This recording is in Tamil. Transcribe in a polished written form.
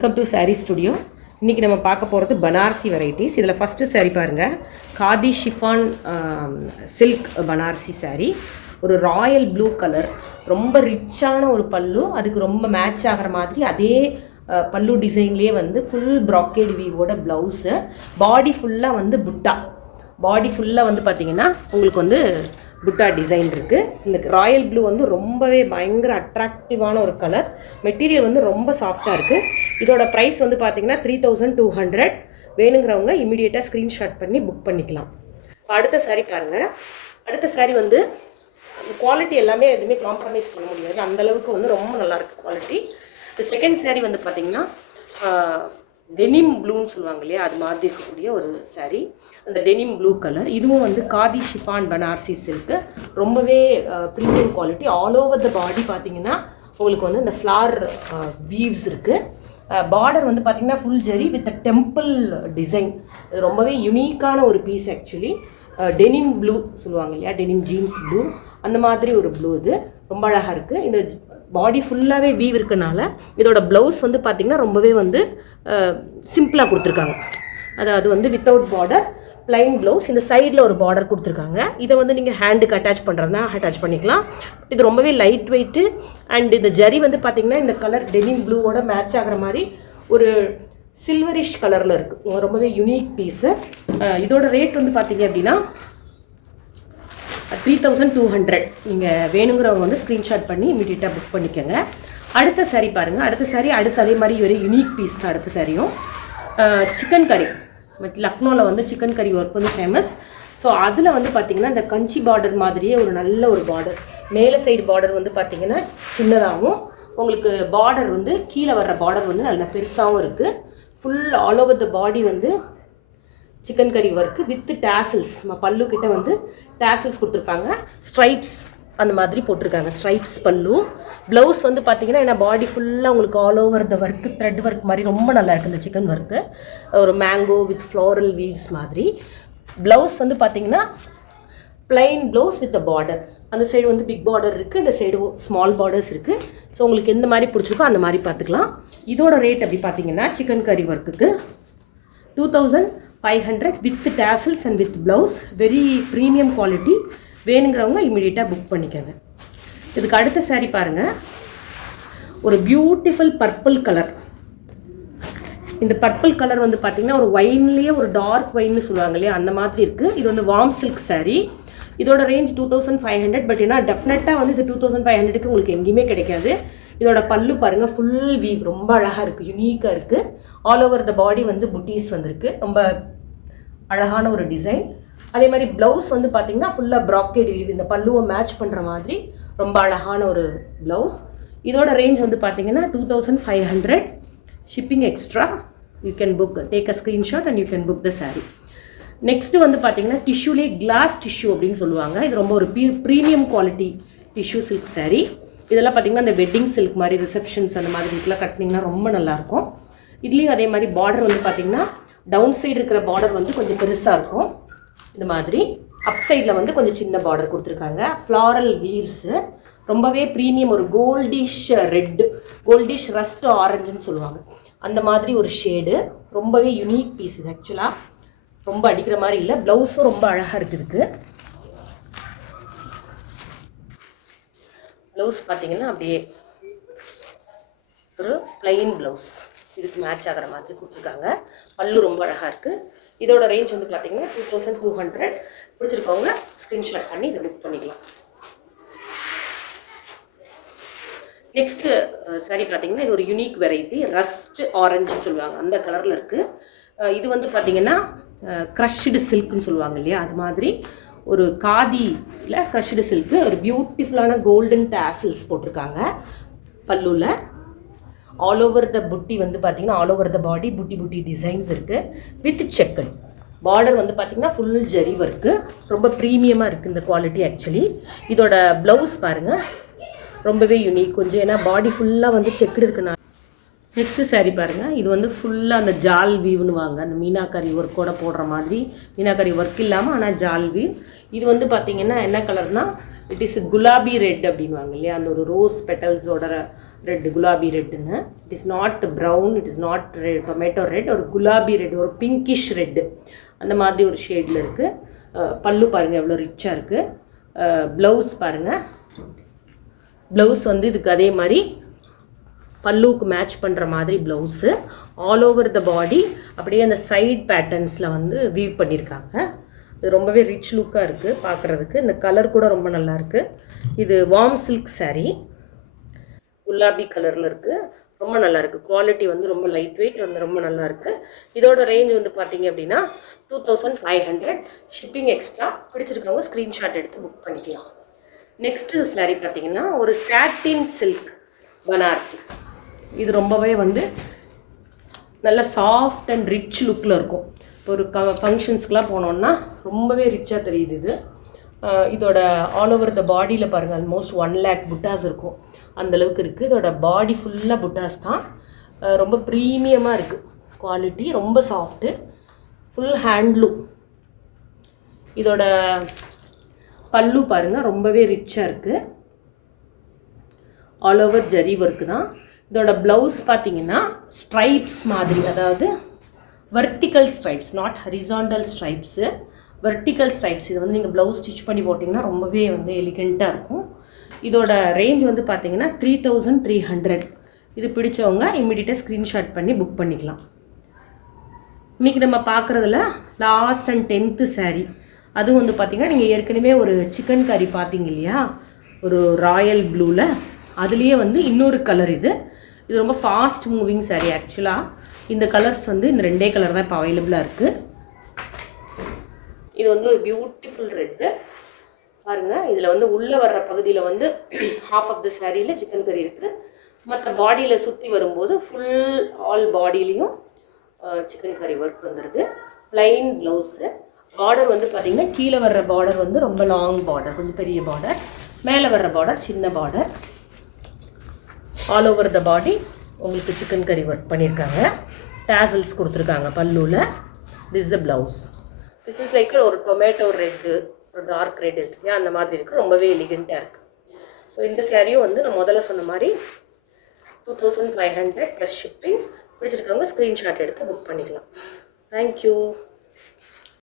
Welcome to sari studio. இன்றைக்கி நம்ம பார்க்க போகிறது பனாரசி வெரைட்டிஸ். இதில் ஃபஸ்ட்டு சாரீ பாருங்கள், காதி ஷிஃபான் சில்க் பனாரசி சாரீ. ஒரு ராயல் ப்ளூ கலர், ரொம்ப ரிச்சான ஒரு பல்லு, அதுக்கு ரொம்ப மேட்ச் ஆகிற மாதிரி அதே பல்லு டிசைன்லேயே வந்து ஃபுல் ப்ராக்கேட் வீவோட ப்ளவுஸு. பாடி ஃபுல்லாக வந்து புட்டா, பாடி ஃபுல்லாக வந்து பார்த்திங்கன்னா உங்களுக்கு வந்து புட்டா டிசைன் இருக்குது. இந்த ராயல் ப்ளூ வந்து ரொம்பவே பயங்கர அட்ராக்டிவான ஒரு கலர். மெட்டீரியல் வந்து ரொம்ப சாஃப்டாக இருக்குது. இதோட ப்ரைஸ் வந்து பார்த்திங்கன்னா 3200. வேணுங்கிறவங்க இமீடியட்டாக ஸ்க்ரீன்ஷாட் பண்ணி புக் பண்ணிக்கலாம். அடுத்த சாரீ பாருங்கள். அடுத்த சாரீ வந்து குவாலிட்டி எல்லாமே எதுவுமே காம்ப்ரமைஸ் பண்ண முடியாது, அந்தளவுக்கு வந்து ரொம்ப நல்லாயிருக்கு குவாலிட்டி. இந்த செகண்ட் சாரீ வந்து பார்த்திங்கன்னா டெனிம் ப்ளூன்னு சொல்லுவாங்க இல்லையா, அது மாதிரி இருக்கக்கூடிய ஒரு சாரீ. அந்த டெனிம் ப்ளூ கலர், இதுவும் வந்து காதி ஷிஃபான் பனாரசி சில்க்கு. ரொம்பவே premium quality. All over the body பார்த்தீங்கன்னா உங்களுக்கு வந்து இந்த ஃப்ளார் வீவ்ஸ் இருக்குது. பார்டர் வந்து பார்த்திங்கன்னா full zari with temple design. ரொம்பவே யுனிக்கான ஒரு பீஸ் ஆக்சுவலி. டெனிம் ப்ளூ சொல்லுவாங்க இல்லையா, டெனிம் ஜீன்ஸ் ப்ளூ, அந்த மாதிரி ஒரு ப்ளூ. இது ரொம்ப அழகாக இருக்குது. இந்த பாடி ஃபுல்லாகவே வீவ் இருக்கனால இதோட ப்ளவுஸ் வந்து பார்த்திங்கன்னா ரொம்பவே வந்து சிம்பிளாக கொடுத்துருக்காங்க. அதாவது வந்து வித்தவுட் பார்டர், ப்ளைன் ப்ளவுஸ். இந்த சைடில் ஒரு பார்டர் கொடுத்துருக்காங்க. இதை வந்து நீங்கள் ஹேண்டுக்கு அட்டாச் பண்ணுறதுனா அட்டாச் பண்ணிக்கலாம். இது ரொம்பவே லைட் வெயிட்டு. அண்ட் இந்த ஜரி வந்து பார்த்திங்கன்னா இந்த கலர் டெனிம் ப்ளூவோட மேட்ச் ஆகிற மாதிரி ஒரு சில்வரிஷ் கலரில் இருக்குது. ரொம்பவே யூனிக் பீஸு. இதோட ரேட் வந்து பார்த்திங்க அப்படின்னா 3200. நீங்கள் வேணுங்கிறவங்க வந்து ஸ்க்ரீன்ஷாட் பண்ணி இமீடியட்டாக புக் பண்ணிக்கோங்க. அடுத்த சாரீ பாருங்கள். அடுத்த சாரீ அதே மாதிரி ஒரு யூனிக் பீஸ் தான். அடுத்த சாரியும் சிக்கன் கறி, லக்னோவில் வந்து சிக்கன் கறி ஒர்க் வந்து ஃபேமஸ். ஸோ அதில் வந்து பார்த்திங்கன்னா இந்த கஞ்சி பார்டர் மாதிரியே ஒரு நல்ல ஒரு பார்டர். மேலே சைடு பார்டர் வந்து பார்த்திங்கன்னா சின்னதாகவும், உங்களுக்கு பார்டர் வந்து கீழே வர்ற பார்டர் வந்து நல்லா பெருசாகவும் இருக்குது. ஃபுல் ஆல் ஓவர் த பாடி வந்து சிக்கன் கறி ஒர்க்கு வித் டேசல்ஸ். பல்லு கிட்ட வந்து டேசல்ஸ் கொடுத்துருப்பாங்க. ஸ்ட்ரைப்ஸ் அந்த மாதிரி போட்டிருக்காங்க. ஸ்ட்ரைப்ஸ் பல்லு. ப்ளவுஸ் வந்து பார்த்திங்கன்னா ஏன்னா பாடி ஃபுல்லாக உங்களுக்கு ஆல் ஓவர் த ஒர்க்கு த்ரெட் ஒர்க் மாதிரி ரொம்ப நல்லா இருக்குது. இந்த சிக்கன் ஒர்க்கு ஒரு மேங்கோ வித் ஃப்ளோரல் வீவ்ஸ் மாதிரி. ப்ளவுஸ் வந்து பார்த்திங்கன்னா plain blouse with the border. அந்த சைடு வந்து பிக் பார்டர் இருக்குது, இந்த சைடு ஸ்மால் பார்டர்ஸ் இருக்குது. ஸோ உங்களுக்கு எந்த மாதிரி பிடிச்சிருக்கோ அந்த மாதிரி பார்த்துக்கலாம். இதோட ரேட் அப்படி பார்த்திங்கன்னா சிக்கன் கறி ஒர்க்குக்கு 2500 with tassels and with blouse. Very premium quality. வேணுங்கிறவங்க இமீடியட்டாக புக் பண்ணிக்கோங்க. இதுக்கு அடுத்த சாரீ பாருங்கள். ஒரு பியூட்டிஃபுல் பர்பிள் கலர். இந்த பர்பிள் கலர் வந்து பார்த்திங்கன்னா ஒரு ஒயின்லேயே ஒரு டார்க் ஒயின்னு சொல்லுவாங்க இல்லையா, அந்த மாதிரி இருக்குது. இது வந்து வார்ம் சில்க் சாரீ. இதோட ரேஞ்ச் 2500. பட் ஏன்னா டெஃபினட்டாக வந்து இது 2500க்கு உங்களுக்கு எங்கேயுமே கிடைக்காது. இதோட பல்லு பாருங்கள், ஃபுல் வீவ் ரொம்ப அழகாக இருக்குது, யுனிக்காக இருக்குது. ஆல் ஓவர் த பாடி வந்து புட்டீஸ் வந்திருக்கு. ரொம்ப அழகான ஒரு டிசைன். அதே மாதிரி ப்ளவுஸ் வந்து பார்த்திங்கன்னா ஃபுல்லாக ப்ராக்கெட் வீவ், இந்த பல்லுவை மேட்ச் பண்ணுற மாதிரி ரொம்ப அழகான ஒரு ப்ளவுஸ். இதோட ரேஞ்ச் வந்து பார்த்திங்கன்னா 2500. Shipping extra. You can book, take a screenshot and you can book the sari. Next வந்து பார்த்திங்கன்னா டிஷ்யூலே கிளாஸ் டிஷ்யூ அப்படின்னு சொல்லுவாங்க. இது ரொம்ப ஒரு premium quality tissue silk sari. இதெல்லாம் பார்த்திங்கன்னா இந்த வெட்டிங் சில்க் மாதிரி ரிசப்ஷன்ஸ் அந்த மாதிரி இதுக்கெலாம் கட்டினீங்கன்னா ரொம்ப நல்லாயிருக்கும். இதுலேயும் அதே மாதிரி பார்டர் வந்து பார்த்திங்கன்னா டவுன் சைடு இருக்கிற பார்டர் வந்து கொஞ்சம் பெருசாக இருக்கும். இந்த மாதிரி அப் சைடில் வந்து கொஞ்சம் சின்ன பார்டர் கொடுத்துருக்காங்க. ஃப்ளாரல் வீவ்ஸு. ரொம்பவே ப்ரீமியம். ஒரு கோல்டிஷ் ரெட், கோல்டிஷ் ரஸ்ட் ஆரஞ்சுன்னு சொல்லுவாங்க, அந்த மாதிரி ஒரு ஷேடு. ரொம்பவே யூனிக் பீஸ் இது ஆக்சுவலாக. ரொம்ப அடிக்கிற மாதிரி இல்லை. ப்ளவுஸும் ரொம்ப அழகாக இருக்குது. ப்ளவுஸ் பார்த்திங்கன்னா அப்படியே ஒரு ப்ளைன் ப்ளவுஸ், இதுக்கு மேட்ச் ஆகிற மாதிரி கொடுத்துருக்காங்க. பல்லு ரொம்ப அழகாக இருக்குது. இதோட ரேஞ்ச் வந்து பார்த்திங்கன்னா 2200. பிடிச்சிருக்கவங்க ஸ்க்ரீன்ஷாட் பண்ணி இதை புக் பண்ணிக்கலாம். நெக்ஸ்ட்டு சாரீ பார்த்திங்கன்னா இது ஒரு யூனிக் வெரைட்டி. ரஸ்ட் ஆரஞ்சுன்னு சொல்லுவாங்க, அந்த கலரில் இருக்குது. இது வந்து பார்த்திங்கன்னா க்ரஷ்டு சில்க்குன்னு சொல்லுவாங்க இல்லையா, அது மாதிரி ஒரு காதியில் க்ரஷ்டு சில்க்கு. ஒரு பியூட்டிஃபுல்லான கோல்டன் டேசல்ஸ் போட்டிருக்காங்க பல்லுவில். ஆல் ஓவர் த புட்டி வந்து பார்த்திங்கன்னா all over the body Buti designs இருக்குது வித் செக்கன். பார்டர் வந்து பார்த்திங்கன்னா ஃபுல் ஜரி ஒர்க்கு. ரொம்ப ப்ரீமியமாக இருக்குது இந்த குவாலிட்டி ஆக்சுவலி. இதோட ப்ளவுஸ் பாருங்கள், ரொம்பவே யூனிக் கொஞ்சம். ஏன்னா பாடி ஃபுல்லாக வந்து செக்குடு இருக்குன்னா. நெக்ஸ்ட்டு சாரீ பாருங்கள். இது வந்து ஃபுல்லாக அந்த ஜால் வீவ்னு வாங்க, அந்த மீனாக்கரி ஒர்க்கோட போடுற மாதிரி. மீனாக்கரி ஒர்க் இல்லாமல் ஆனால் ஜால் வீவ். இது வந்து பார்த்திங்கன்னா என்ன கலர்னால் இட் இஸ் குலாபி ரெட் அப்படின்வாங்க இல்லையா, அந்த ஒரு ரோஸ் பெட்டல்ஸோட ரெட், குலாபி ரெட்டுன்னு. It is not brown, it is not red tomato red, ஒரு குலாபி ரெட், ஒரு பிங்கிஷ் ரெட்டு அந்த மாதிரி ஒரு ஷேடில் இருக்குது. பல்லு பாருங்கள் எவ்வளோ ரிச்சாக இருக்குது. ப்ளவுஸ் பாருங்கள், ப்ளவுஸ் வந்து இதுக்கு அதே மாதிரி பல்லுவுக்கு மேட்ச் பண்ணுற மாதிரி ப்ளவுஸு. ஆல் ஓவர் த பாடி அப்படியே அந்த சைட் பேட்டர்ன்ஸில் வந்து வீவ் பண்ணியிருக்காங்க. இது ரொம்பவே ரிச் லுக்காக இருக்குது பார்க்குறதுக்கு. இந்த கலர் கூட ரொம்ப நல்லாயிருக்கு. இது வார்ம் சில்க் saree, குலாபி கலரில் இருக்குது. ரொம்ப நல்லாயிருக்கு. குவாலிட்டி வந்து ரொம்ப லைட் வெயிட் வந்து ரொம்ப நல்லாயிருக்கு. இதோட ரேஞ்ச் வந்து பார்த்தீங்க அப்படின்னா 2500. Shipping extra. பிடிச்சிருக்கவங்க ஸ்க்ரீன்ஷாட் எடுத்து புக் பண்ணிக்கலாம். நெக்ஸ்ட்டு saree பார்த்தீங்கன்னா ஒரு சாட்டின் சில்க் பனாரசி. இது ரொம்பவே வந்து நல்ல சாஃப்ட் அண்ட் ரிச் லுக்கில் இருக்கும். இப்போ ஒரு ஃபங்க்ஷன்ஸ்க்கெலாம் போனோன்னா ரொம்பவே ரிச்சாக தெரியுது இது. இதோட ஆல் ஓவர் த பாடியில் பாருங்கள் ஆல்மோஸ்ட் 1 lakh புட்டாஸ் இருக்கும், அந்தளவுக்கு இருக்குது. இதோட பாடி ஃபுல்லாக புட்டாஸ் தான். ரொம்ப ப்ரீமியமாக இருக்குது. குவாலிட்டி ரொம்ப சாஃப்ட்டு, ஃபுல் ஹேண்ட்லூம். இதோட பல்லு பாருங்கள் ரொம்பவே ரிச்சாக இருக்குது. ஆல் ஓவர் ஜரி ஒர்க்கு தான். இதோட ப்ளவுஸ் பார்த்தீங்கன்னா ஸ்ட்ரைப்ஸ் மாதிரி, அதாவது vertical stripes, not horizontal stripes, vertical stripes. இது வந்து நீங்கள் ப்ளவுஸ் ஸ்டிச் பண்ணி போட்டிங்கன்னா ரொம்பவே வந்து எலிகெண்ட்டாக இருக்கும். இதோட ரேஞ்ச் வந்து பார்த்தீங்கன்னா 3300. இது பிடிச்சவங்க இம்மிடியட்டாக ஸ்க்ரீன்ஷாட் பண்ணி புக் பண்ணிக்கலாம். இன்றைக்கி நம்ம பார்க்குறதுல லாஸ்ட் அண்ட் 10th saree. அதுவும் வந்து பார்த்திங்கன்னா நீங்கள் ஏற்கனவே ஒரு சிக்கன் கறி பார்த்தீங்க இல்லையா, ஒரு ராயல் ப்ளூவில், அதுலேயே வந்து இன்னொரு கலர் இது. இது ரொம்ப ஃபாஸ்ட் மூவிங் saree ஆக்சுவலாக. இந்த கலர்ஸ் வந்து இந்த 2 கலர் தான் இப்போ அவைலபிளாக இருக்குது. இது வந்து ஒரு பியூட்டிஃபுல் ரெட்டு பாருங்கள். இதில் வந்து உள்ளே வர்ற பகுதியில் வந்து ஹாஃப் ஆஃப் த சாரியில் சிக்கன் கறி இருக்குது. மற்ற பாடியில் சுற்றி வரும்போது ஃபுல் ஆல் பாடியிலையும் சிக்கன் கறி ஒர்க் வந்துடுது. Plain blouse. பார்டர் வந்து பார்த்திங்கன்னா கீழே வர்ற பார்டர் வந்து ரொம்ப லாங் பார்டர், கொஞ்சம் பெரிய பார்டர். மேலே வர்ற பார்டர் சின்ன border. All over the body உங்களுக்கு சிக்கன் கறி ஒர்க் பண்ணியிருக்காங்க. டேசல்ஸ் கொடுத்துருக்காங்க பல்லுவில். This is the blouse. This is like ஒரு டொமேட்டோ ரெட்டு, ஒரு டார்க் ரெட் இருக்குது, அந்த மாதிரி இருக்குது. ரொம்பவே எலிகெண்ட்டாக இருக்குது. ஸோ இந்த சாரியும் வந்து நான் முதல்ல சொன்ன மாதிரி 2500 ப்ளஸ் ஷிப்பிங். பிடிச்சிருக்கவங்க ஸ்க்ரீன்ஷாட் எடுத்து புக் பண்ணிக்கலாம். தேங்க்யூ.